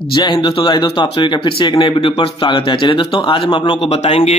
जय हिंद दोस्तों। दोस्तों आप सभी का फिर से एक नए वीडियो पर स्वागत है। चलिए दोस्तों, आज हम आप लोगों को बताएंगे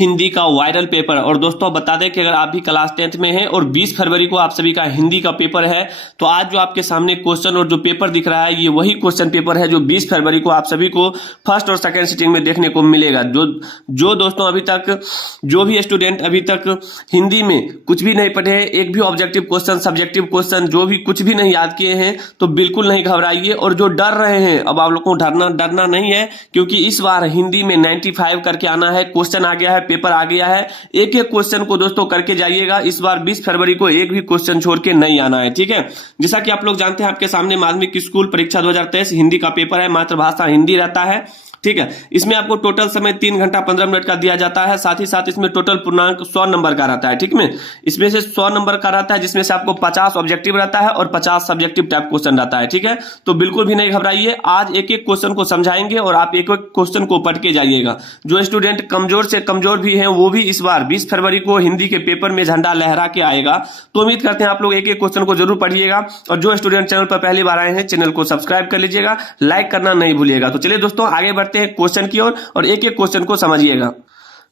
हिंदी का वायरल पेपर। और दोस्तों बता दें कि अगर आप भी क्लास 10th में हैं और 20 फरवरी को आप सभी का हिंदी का पेपर है, तो आज जो आपके सामने क्वेश्चन और जो पेपर दिख रहा है, ये वही क्वेश्चन पेपर है जो 20 फरवरी को आप सभी को फर्स्ट और सेकेंड सिटिंग में देखने को मिलेगा। जो दोस्तों अभी तक जो भी स्टूडेंट अभी तक हिंदी में कुछ भी नहीं पढ़े, एक भी ऑब्जेक्टिव क्वेश्चन, सब्जेक्टिव क्वेश्चन जो भी कुछ भी नहीं याद किए हैं, तो बिल्कुल नहीं घबराइए। और जो डर रहे हैं, अब आप लोग को डरना नहीं है, क्योंकि इस बार हिंदी में 95 करके आना है। क्वेश्चन आ गया है, पेपर आ गया है। एक एक क्वेश्चन को दोस्तों करके जाइएगा। इस बार 20 फरवरी को एक भी क्वेश्चन छोड़ के नहीं आना है, ठीक है। जैसा कि आप लोग जानते हैं, आपके सामने माध्यमिक स्कूल परीक्षा 2023 हिंदी का पेपर है। मातृभाषा हिंदी रहता है, ठीक है। इसमें आपको टोटल समय 3 घंटा 15 मिनट का दिया जाता है। साथ ही साथ इसमें टोटल पूर्णांक 100 नंबर का रहता है, ठीक है। इसमें से 100 नंबर का रहता है, जिसमें से आपको 50 ऑब्जेक्टिव रहता है और 50 सब्जेक्टिव टाइप क्वेश्चन रहता है, ठीक है। तो बिल्कुल भी नहीं घबराइए। आज एक एक क्वेश्चन को समझाएंगे और आप एक एक क्वेश्चन को पढ़ के जाइएगा। जो स्टूडेंट कमजोर से कमजोर भी है, वो भी इस बार 20 फरवरी को हिंदी के पेपर में झंडा लहरा के आएगा। तो उम्मीद करते हैं आप लोग एक एक क्वेश्चन को जरूर पढ़िएगा। और जो स्टूडेंट चैनल पर पहली बार आए हैं, चैनल को सब्सक्राइब कर लीजिएगा, लाइक करना नहीं भूलिएगा। तो चलिए दोस्तों, आगे बढ़ते हैं क्वेश्चन की ओर और एक एक क्वेश्चन को समझिएगा।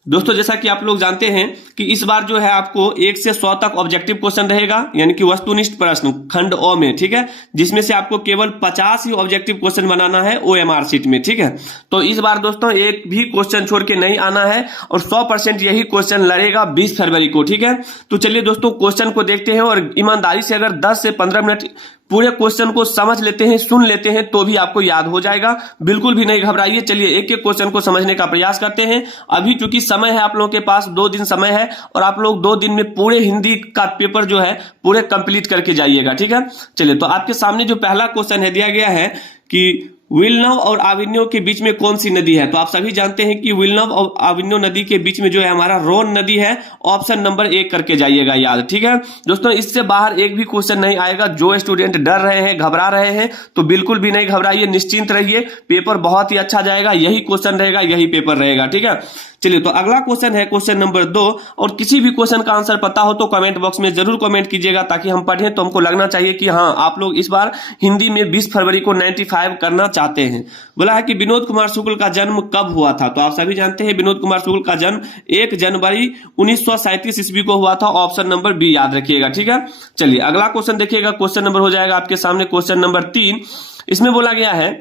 दोस्तों जैसा कि आप लोग जानते हैं कि इस बार जो है आपको 1 से 100 तक ऑब्जेक्टिव क्वेश्चन रहेगा, यानी कि वस्तुनिष्ठ प्रश्न खंड ओ में, ठीक है। जिसमें से आपको केवल 50 ही ऑब्जेक्टिव क्वेश्चन बनाना है ओएमआर शीट में, ठीक है। तो इस बार दोस्तों एक भी क्वेश्चन छोड़ के नहीं आना है और 100% यही क्वेश्चन लड़ेगा 20 फरवरी को, ठीक है। तो चलिए दोस्तों क्वेश्चन को देखते हैं और ईमानदारी से अगर 10 से 15 मिनट पूरे क्वेश्चन को समझ लेते हैं, सुन लेते हैं, तो भी आपको याद हो जाएगा। बिल्कुल भी नहीं घबराइए। चलिए एक एक क्वेश्चन को समझने का प्रयास करते हैं। अभी चूंकि समय है आप लोगों के पास, 2 दिन समय है और आप लोग 2 दिन में पूरे हिंदी का पेपर जो है पूरे कंप्लीट करके जाइएगा, ठीक है। चलिए, तो आपके सामने जो पहला क्वेश्चन है दिया गया है कि विलनव और आविन्यो के बीच में कौन सी नदी है। तो आप सभी जानते हैं कि विलनव और आविन्यो नदी के बीच में जो है हमारा रोन नदी है। ऑप्शन नंबर 1 करके जाइएगा याद, ठीक है दोस्तों। इससे बाहर एक भी क्वेश्चन नहीं आएगा। जो स्टूडेंट डर रहे हैं, घबरा रहे हैं, तो बिल्कुल भी नहीं घबराइए, निश्चिंत रहिए। पेपर बहुत ही अच्छा जाएगा। यही क्वेश्चन रहेगा, यही पेपर रहेगा, ठीक है। चलिए, तो अगला क्वेश्चन है क्वेश्चन नंबर 2। और किसी भी क्वेश्चन का आंसर पता हो तो कमेंट बॉक्स में जरूर कमेंट कीजिएगा, ताकि हम पढ़ें तो हमको लगना चाहिए कि हाँ, आप लोग इस बार हिंदी में 20 फरवरी को 95 करना चाहते हैं। बोला है कि विनोद कुमार शुक्ल का जन्म कब हुआ था। तो आप सभी जानते हैं विनोद कुमार शुक्ल का जन्म 1 जनवरी 1937 ईस्वी को हुआ था। ऑप्शन नंबर बी याद रखिएगा, ठीक है। चलिए अगला क्वेश्चन देखिएगा। क्वेश्चन नंबर हो जाएगा आपके सामने क्वेश्चन नंबर 3। इसमें बोला गया है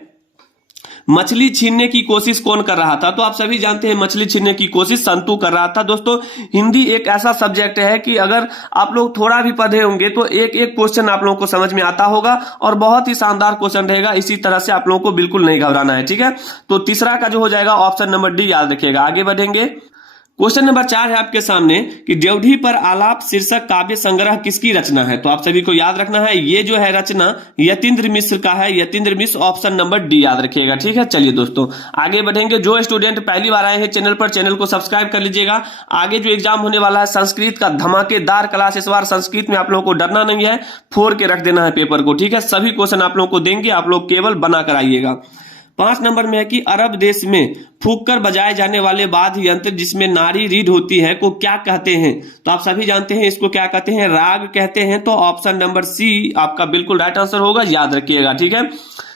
मछली छीनने की कोशिश कौन कर रहा था। तो आप सभी जानते हैं मछली छीनने की कोशिश संतु कर रहा था। दोस्तों हिंदी एक ऐसा सब्जेक्ट है कि अगर आप लोग थोड़ा भी पढ़े होंगे तो एक एक क्वेश्चन आप लोगों को समझ में आता होगा और बहुत ही शानदार क्वेश्चन रहेगा। इसी तरह से आप लोगों को बिल्कुल नहीं घबराना है, ठीक है। तो तीसरा का जो हो जाएगा ऑप्शन नंबर डी याद रखिएगा। आगे बढ़ेंगे। क्वेश्चन नंबर 4 है आपके सामने कि ड्योढ़ी पर आलाप शीर्षक काव्य संग्रह किसकी रचना है। तो आप सभी को याद रखना है, ये जो है रचना यतीन्द्र मिश्र का है। यतीन्द्र मिश्र, ऑप्शन नंबर डी याद रखिएगा, ठीक है। चलिए दोस्तों आगे बढ़ेंगे। जो स्टूडेंट पहली बार आए हैं चैनल पर, चैनल को सब्सक्राइब कर लीजिएगा। आगे जो एग्जाम होने वाला है संस्कृत का, धमाकेदार क्लास। इस बार संस्कृत में आप लोगों को डरना नहीं है, फोड़ के रख देना है पेपर को, ठीक है। सभी क्वेश्चन आप लोगों को देंगे, आप लोग केवल बना कर आइएगा। 5 नंबर में है कि अरब देश में फूंक कर बजाए जाने वाले वाद्य यंत्र जिसमें नारी रीढ़ होती है को क्या कहते हैं। तो आप सभी जानते हैं इसको क्या कहते हैं, राग कहते हैं। तो ऑप्शन नंबर सी आपका बिल्कुल राइट आंसर होगा, याद रखिएगा, ठीक है।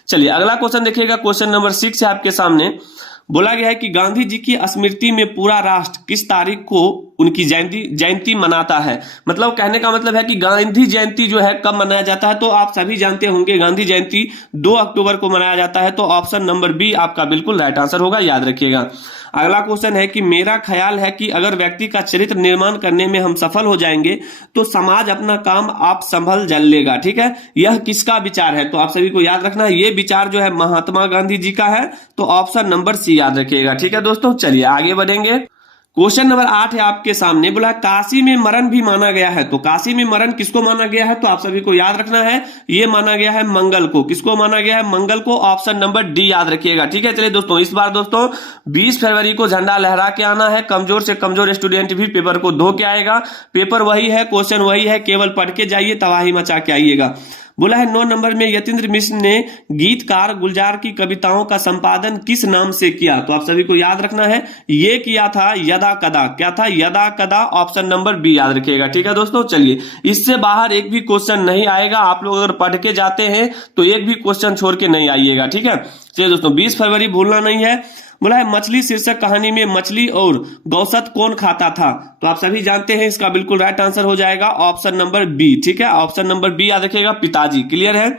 चलिए अगला क्वेश्चन देखिएगा। क्वेश्चन नंबर 6 है आपके सामने। बोला गया है कि गांधी जी की स्मृति में पूरा राष्ट्र किस तारीख को उनकी जयंती मनाता है। मतलब कहने का मतलब है कि गांधी जयंती जो है कब मनाया जाता है। तो आप सभी जानते होंगे गांधी जयंती 2 अक्टूबर को मनाया जाता है। तो ऑप्शन नंबर बी आपका बिल्कुल राइट आंसर होगा, याद रखिएगा। अगला क्वेश्चन है कि मेरा ख्याल है कि अगर व्यक्ति का चरित्र निर्माण करने में हम सफल हो जाएंगे तो समाज अपना काम आप संभल जल लेगा, ठीक है। यह किसका विचार है। तो आप सभी को याद रखना है, ये विचार जो है महात्मा गांधी जी का है। तो ऑप्शन नंबर सी याद रखिएगा, ठीक है दोस्तों। चलिए आगे बढ़ेंगे। क्वेश्चन नंबर 8 है आपके सामने। बोला काशी में मरण भी माना गया है। तो काशी में मरण किसको माना गया है। तो आप सभी को याद रखना है, ये माना गया है मंगल को। किसको माना गया है, मंगल को। ऑप्शन नंबर डी याद रखिएगा, ठीक है। चलिए दोस्तों, इस बार दोस्तों 20 फरवरी को झंडा लहरा के आना है। कमजोर से कमजोर स्टूडेंट भी पेपर को धो के आएगा। पेपर वही है, क्वेश्चन वही है, केवल पढ़ के जाइए, तबाही मचा के आइएगा। बोला है 9 नंबर में यतीन्द्र मिश्र ने गीतकार गुलजार की कविताओं का संपादन किस नाम से किया? तो आप सभी को याद रखना है, ये किया था यदा कदा। क्या था? यदा कदा। ऑप्शन नंबर बी याद रखिएगा। ठीक है दोस्तों, चलिए इससे बाहर एक भी क्वेश्चन नहीं आएगा। आप लोग अगर पढ़ के जाते हैं तो एक भी क्वेश्चन छोड़ के नहीं आइएगा। ठीक है, चलिए दोस्तों 20 फरवरी भूलना नहीं है। बोला है मछली शीर्षक कहानी में मछली और गौसत कौन खाता था? तो आप सभी जानते हैं इसका बिल्कुल राइट आंसर हो जाएगा ऑप्शन नंबर बी। ठीक है, ऑप्शन नंबर बी याद रखिएगा, पिताजी। क्लियर है।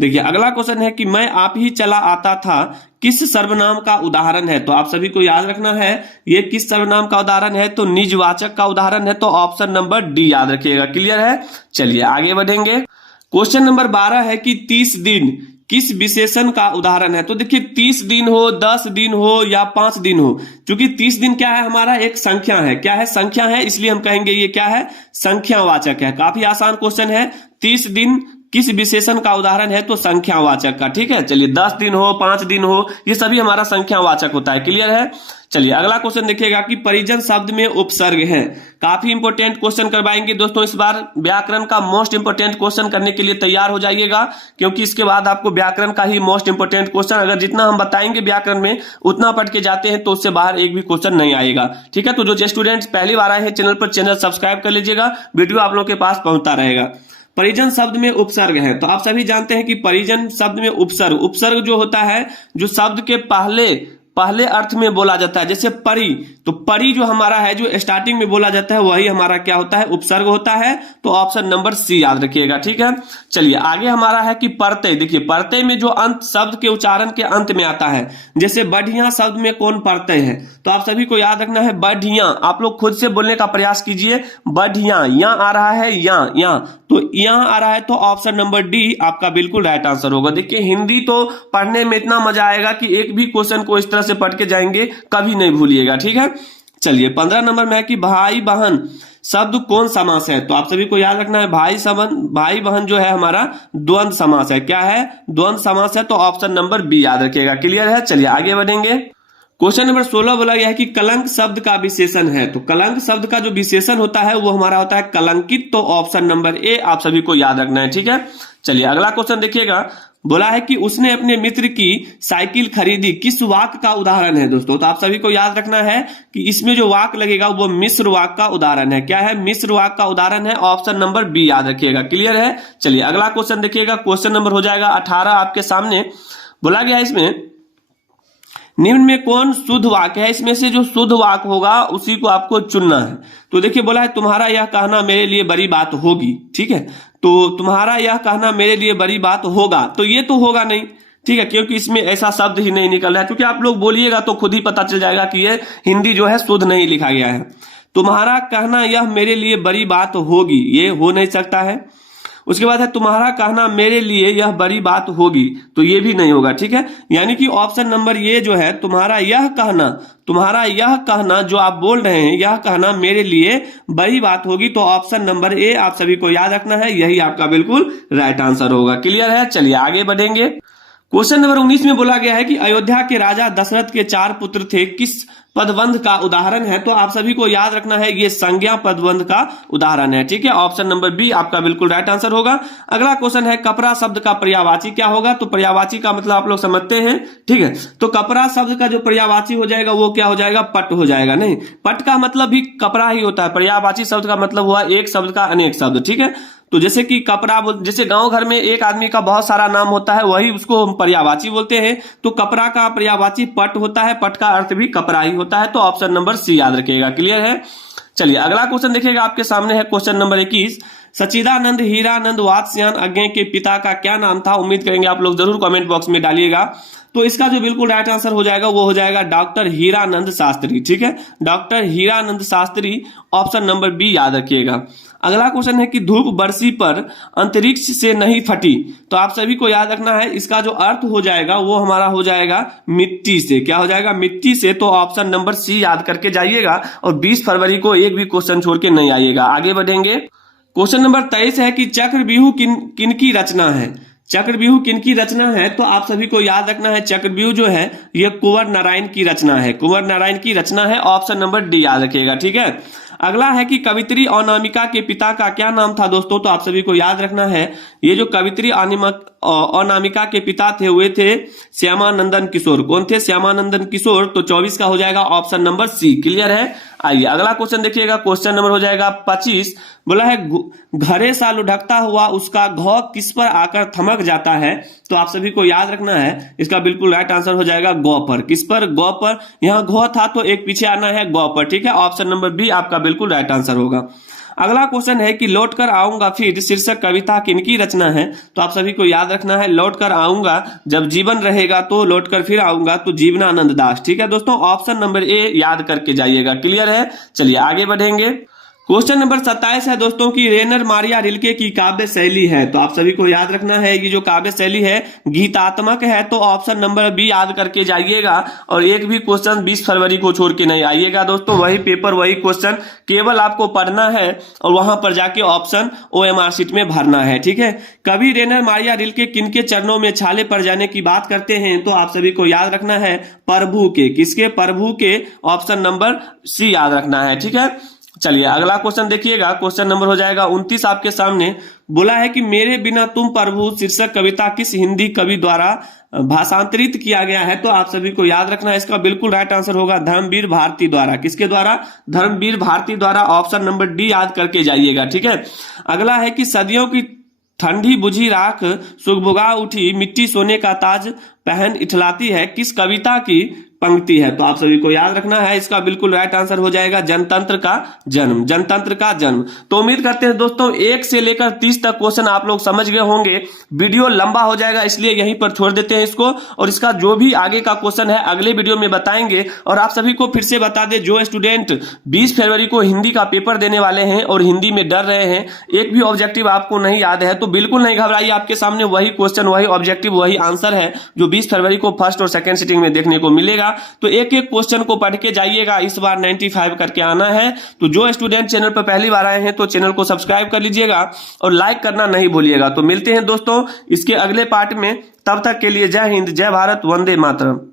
देखिए अगला क्वेश्चन है कि मैं आप ही चला आता था किस सर्वनाम का उदाहरण है? तो आप सभी को याद रखना है ये किस सर्वनाम का उदाहरण है? तो निजवाचक का उदाहरण है, तो ऑप्शन नंबर डी याद रखिएगा। क्लियर है, चलिए आगे बढ़ेंगे। क्वेश्चन नंबर 12 है कि 30 दिन किस विशेषण का उदाहरण है? तो देखिए 30 दिन हो, 10 दिन हो या 5 दिन हो, क्योंकि 30 दिन क्या है हमारा? एक संख्या है। क्या है? संख्या है, इसलिए हम कहेंगे ये क्या है? संख्यावाचक है। काफी आसान क्वेश्चन है। 30 दिन किस विशेषण का उदाहरण है? तो संख्यावाचक का। ठीक है, चलिए 10 दिन हो, 5 दिन हो, ये सभी हमारा संख्यावाचक होता है। क्लियर है। चलिए अगला क्वेश्चन देखिएगा कि परिजन शब्द में उपसर्ग है। काफी इंपोर्टेंट क्वेश्चन करवाएंगे दोस्तों इस बार। व्याकरण का मोस्ट इंपोर्टेंट क्वेश्चन करने के लिए तैयार हो जाइएगा, क्योंकि इसके बाद आपको व्याकरण का ही मोस्ट इंपोर्टेंट क्वेश्चन, अगर जितना हम बताएंगे व्याकरण में उतना पढ़ के जाते हैं तो उससे बाहर एक भी क्वेश्चन नहीं आएगा। ठीक है, तो जो स्टूडेंट्स पहली बार आए हैं चैनल पर, चैनल सब्सक्राइब कर लीजिएगा, वीडियो आप लोगों के पास पहुंचता रहेगा। परिजन शब्द में उपसर्ग है, तो आप सभी जानते हैं कि परिजन शब्द में उपसर्ग, उपसर्ग जो होता है जो शब्द के पहले अर्थ में बोला जाता है, जैसे परी, तो परी जो हमारा है जो स्टार्टिंग में बोला जाता है वही हमारा क्या होता है? उपसर्ग होता है, तो ऑप्शन नंबर सी याद रखिएगा। ठीक है, चलिए आगे हमारा है कि परते। देखिए परते में जो अंत शब्द के उच्चारण के अंत में आता है, जैसे बढ़िया शब्द में कौन परते हैं? तो आप सभी को याद रखना है बढ़िया। आप लोग खुद से बोलने का प्रयास कीजिए, बढ़िया। यहाँ आ रहा है, यहाँ तो यहाँ आ रहा है, तो ऑप्शन नंबर डी आपका बिल्कुल राइट आंसर होगा। देखिए हिंदी तो पढ़ने में इतना मजा आएगा कि एक भी क्वेश्चन को इस तरह से पढ़ के जाएंगे, कभी नहीं भूलिएगा। ठीक है, चलिए 15 नंबर में है कि भाई बहन शब्द कौन समास है? तो आप सभी को याद रखना है भाई बहन जो है हमारा द्वंद्व समास है। क्या है? द्वंद्व समास है, तो ऑप्शन नंबर बी याद रखिएगा। क्लियर है, चलिए आगे बढ़ेंगे। क्वेश्चन नंबर 16 बोला गया है कि कलंक शब्द का विशेषण है। तो कलंक शब्द का जो विशेषण होता है वो हमारा होता है कलंकित, तो ऑप्शन नंबर ए आप सभी को याद रखना है। ठीक है, चलिए अगला क्वेश्चन देखिएगा। बोला है कि उसने अपने मित्र की साइकिल खरीदी, किस वाक्य का उदाहरण है दोस्तों? तो आप सभी को याद रखना है कि इसमें जो वाक्य लगेगा वो मिश्र वाक्य का उदाहरण है। क्या है? मिश्र वाक्य का उदाहरण है, ऑप्शन नंबर बी याद रखिएगा। क्लियर है, चलिए अगला क्वेश्चन देखिएगा। क्वेश्चन नंबर हो जाएगा 18 आपके सामने। बोला गया इसमें निम्न में कौन शुद्ध वाक्य है? इसमें से जो शुद्ध वाक्य होगा उसी को आपको चुनना है। तो देखिए बोला है तुम्हारा यह कहना मेरे लिए बड़ी बात होगी। ठीक है, तो तुम्हारा यह कहना मेरे लिए बड़ी बात होगा, तो ये तो होगा नहीं। ठीक है, क्योंकि इसमें ऐसा शब्द ही नहीं निकल रहा है, क्योंकि आप लोग बोलिएगा तो खुद ही पता चल जाएगा कि ये हिंदी जो है शुद्ध नहीं लिखा गया है। तुम्हारा कहना यह मेरे लिए बड़ी बात होगी, ये हो नहीं सकता है। उसके बाद है तुम्हारा कहना मेरे लिए यह बड़ी बात होगी, तो ये भी नहीं होगा। ठीक है, यानी कि ऑप्शन नंबर ये जो है तुम्हारा यह कहना जो आप बोल रहे हैं, यह कहना मेरे लिए बड़ी बात होगी, तो ऑप्शन नंबर ए आप सभी को याद रखना है, यही आपका बिल्कुल राइट आंसर होगा। क्लियर है, चलिए आगे बढ़ेंगे। क्वेश्चन नंबर 19 में बोला गया है कि अयोध्या के राजा दशरथ के 4 पुत्र थे, किस पदबंध का उदाहरण है? तो आप सभी को याद रखना है ये संज्ञा पदबंध का उदाहरण है। ठीक है, ऑप्शन नंबर बी आपका बिल्कुल राइट आंसर होगा। अगला क्वेश्चन है कपरा शब्द का पर्यायवाची क्या होगा? तो पर्यायवाची का मतलब आप लोग समझते हैं। ठीक है, तो कपरा शब्द का जो पर्यायवाची हो जाएगा वो क्या हो जाएगा? पट हो जाएगा। नहीं, पट का मतलब भी कपड़ा ही होता है। पर्यायवाची शब्द का मतलब हुआ एक शब्द का अनेक शब्द। ठीक है, तो जैसे कि कपड़ा, जैसे गांव घर में एक आदमी का बहुत सारा नाम होता है, वही उसको हम पर्यायवाची बोलते हैं। तो कपड़ा का पर्यायवाची पट होता है, पट का अर्थ भी कपड़ा ही होता है, तो ऑप्शन नंबर सी याद रखिएगा। क्लियर है, चलिए अगला क्वेश्चन देखिएगा आपके सामने है क्वेश्चन नंबर 21। सच्चिदानंद हीरानंद वात्स्यायन अज्ञे के पिता का क्या नाम था? उम्मीद करेंगे आप लोग जरूर कमेंट बॉक्स में डालिएगा। तो इसका जो बिल्कुल राइट आंसर हो जाएगा वो हो जाएगा डॉक्टर हीरानंद शास्त्री। ठीक है, doctor Hiranand Shastri, option number B याद रखिएगा। अगला क्वेश्चन है कि धूप बरसी पर अंतरिक्ष से नहीं फटी, तो आप सभी को याद रखना है इसका जो अर्थ हो जाएगा वो हमारा हो जाएगा मिट्टी से। क्या हो जाएगा? मिट्टी से, तो ऑप्शन नंबर सी याद करके जाइएगा और 20 फरवरी को एक भी क्वेश्चन छोड़ के नहीं आइएगा। आगे बढ़ेंगे। क्वेश्चन नंबर 23 है कि चक्रव्यूह किनकी रचना है? चक्रव्यूह किनकी रचना है? तो आप सभी को याद रखना है चक्रव्यूह जो है ये कुंवर नारायण की रचना है। कुंवर नारायण की रचना है, ऑप्शन नंबर डी याद रखिएगा। ठीक है, अगला है कि कवित्री अनामिका के पिता का क्या नाम था दोस्तों, तो आप सभी को याद रखना है ये जो कवित्री अनामिका के पिता थे वे थे श्यामानंदन किशोर। कौन थे? श्यामानंदन किशोर। तो 24 का हो जाएगा ऑप्शन नंबर सी। क्लियर है? आइए अगला क्वेश्चन देखिएगा, क्वेश्चन नंबर हो जाएगा 25। बोला है घरे सा लुढ़कता हुआ उसका घ किस पर आकर थमक जाता है, तो आप सभी को याद रखना है इसका बिल्कुल राइट आंसर हो जाएगा ग पर। किस पर? ग पर। यहाँ घ था तो एक पीछे आना है ग पर। ठीक है, ऑप्शन नंबर बी आपका बिल्कुल राइट आंसर होगा। अगला क्वेश्चन है कि लौट कर आऊंगा फिर शीर्षक कविता किनकी रचना है, तो आप सभी को याद रखना है लौट कर आऊंगा, जब जीवन रहेगा तो लौट कर फिर आऊंगा, तो जीवनानंद दास। ठीक है दोस्तों, ऑप्शन नंबर ए याद करके जाइएगा। क्लियर है? चलिए आगे बढ़ेंगे। क्वेश्चन नंबर 27 है दोस्तों की रेनर मारिया रिल्के की काव्य शैली है, तो आप सभी को याद रखना है ये जो काव्य शैली है गीतात्मक है, तो ऑप्शन नंबर बी याद करके जाइएगा। और एक भी क्वेश्चन 20 फरवरी को छोड़ के नहीं आइएगा दोस्तों, वही पेपर वही क्वेश्चन केवल आपको पढ़ना है और वहां पर जाके ऑप्शन OMR शीट में भरना है। ठीक है, कवि रेनर मारिया रिल्के किनके चरणों में छाले पड़ जाने की बात करते हैं, तो आप सभी को याद रखना है प्रभु के। किसके? प्रभु के। ऑप्शन नंबर सी याद रखना है। ठीक है, चलिए अगला क्वेश्चन देखिएगा, क्वेश्चन नंबर हो जाएगा 29 आपके सामने। बोला है कि मेरे बिना तुम प्रभु शीर्षक कविता किस हिंदी कवि द्वारा भाषांतरित किया गया है, तो आप सभी को याद रखना है इसका बिल्कुल राइट आंसर होगा धर्मवीर भारती द्वारा। किसके द्वारा? धर्मवीर भारती द्वारा। ऑप्शन नंबर डी याद करके जाइएगा। ठीक है, अगला है कि सदियों की ठंडी बुझी राख सुगबुगा उठी मिट्टी सोने का ताज पहन इठलाती है, किस कविता की पंक्ति है, तो आप सभी को याद रखना है इसका बिल्कुल राइट आंसर हो जाएगा जनतंत्र का जन्म। जनतंत्र का जन्म। तो उम्मीद करते हैं दोस्तों 1 से लेकर 30 तक क्वेश्चन आप लोग समझ गए होंगे। वीडियो लंबा हो जाएगा इसलिए यहीं पर छोड़ देते हैं इसको, और इसका जो भी आगे का क्वेश्चन है अगले वीडियो में बताएंगे। और आप सभी को फिर से बता दें, जो स्टूडेंट 20 फरवरी को हिंदी का पेपर देने वाले हैं और हिंदी में डर रहे हैं, एक भी ऑब्जेक्टिव आपको नहीं याद है, तो बिल्कुल नहीं घबराइए, आपके सामने वही क्वेश्चन वही ऑब्जेक्टिव वही आंसर है जो 20 फरवरी को फर्स्ट और सेकंड सिटिंग में देखने को मिलेगा। तो एक एक क्वेश्चन को पढ़ के जाइएगा, इस बार 95 करके आना है। तो जो स्टूडेंट चैनल पर पहली बार आए हैं तो चैनल को सब्सक्राइब कर लीजिएगा और लाइक करना नहीं भूलिएगा। तो मिलते हैं दोस्तों इसके अगले पार्ट में, तब तक के लिए जय हिंद, जय भारत, वंदे मातरम।